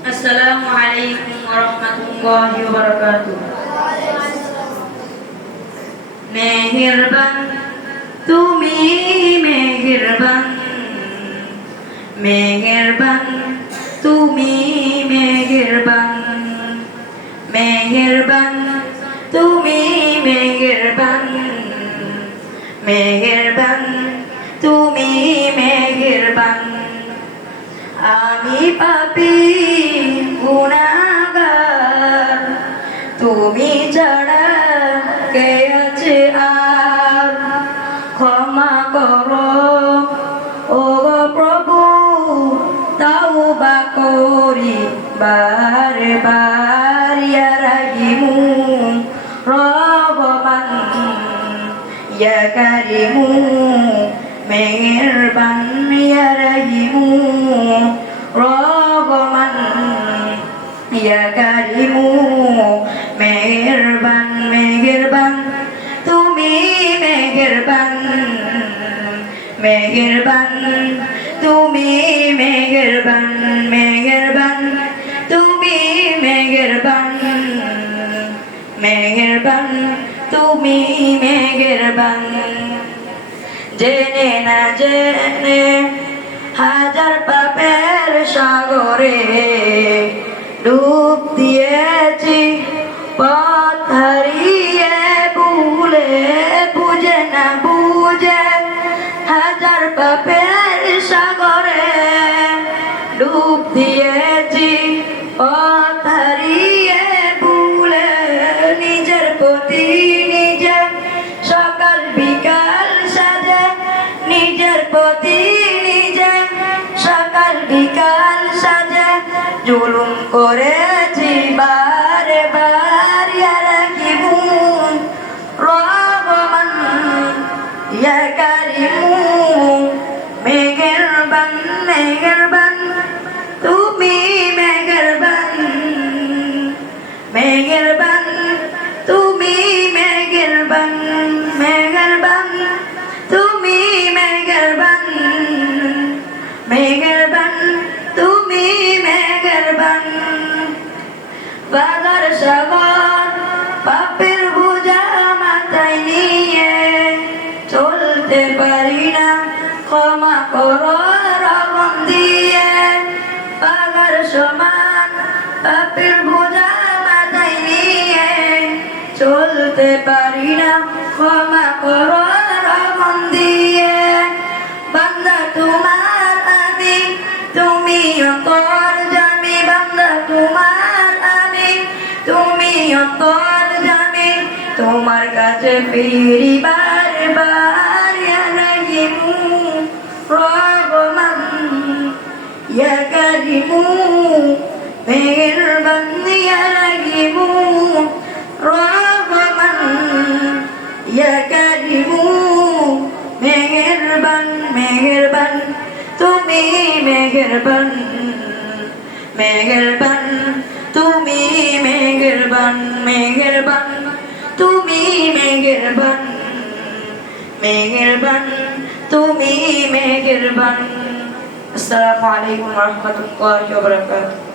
Assalamualaikum warahmatullahi wabarakatuh. মেহেরবান তুমি মেহেরবান, মেহেরবান তুমি মেহেরবান, মেহেরবান তুমি মেহেরবান, মেহেরবান তুমি মেহেরবান। আমি পাপী গুনাহগার, তুমি ছাড়া কে আছে আর? ক্ষমা করো ও গো প্রভু, তাওবা করি বারে বার। ইয়া রাহিমু রহমান, ইয়া কারিমু মেহেরবান, ইয়া রাহিমু রহমান, ইয়া কারিমু মেহেরবান, মেহেরবান তুমি মেহেরবান, মেহেরবান তুমি মেহেরবান, মেহেরবান তুমি মেহেরবান, মেহেরবান তুমি মেহেরবান। জেনে না জেনে হাজার পাপের সাগরে ডুব দিয়েছি, পথ হারিয়ে ভুলে বুঝে না বুঝে হাজার পাপের সাগরে ডুব দিয়েছি, পথ হারিয়ে ভুলে নিজের প্রতি নিজে সকাল বিকাল সাজে, নিজের প্রতি নিজে সকাল বিকাল সাজে জুলুম করেছি বারে বার। ইয়া রাহিমু রহমান, ইয়া কারিমু মেহেরবান, মেহেরবান তুমি মেহেরবান, মেহেরবান তুমি মেহেরবান, মেহেরবান তুমি মেহেরবান, মেহেরবান তুমি মেহেরবান। বাজার সাগর পাপের বোঝা মাথায় নিয়ে চলতে পারি না, ক্ষমা করো রহম দিয়ে। বাজার সমান পাপের বোঝা মাথায় নিয়ে চলতে পারি না, ক্ষমা করো রহম দিয়ে। বান্দা তোমার আমি, তুমি অন্তর জামি, বান্দা তোমার আমি, তুমি অন্তর জামি, তোমার কাছে ফিরি বারে বার। ইয়া রাহিমু রহমান, ইয়া কারিমু মেহেরবান, ইয়া রাহিমু রহমান, ইয়া কারিমু মেহেরবান, মেহেরবান তুমি মেহেরবান, মেহেরবান তুমি মেহেরবান, মেহেরবান তুমি মেহেরবান, মেহেরবান তুমি মেহেরবান। আসসালামু আলাইকুম ওয়া রাহমাতুল্লাহি ওয়া বারাকাতুহু।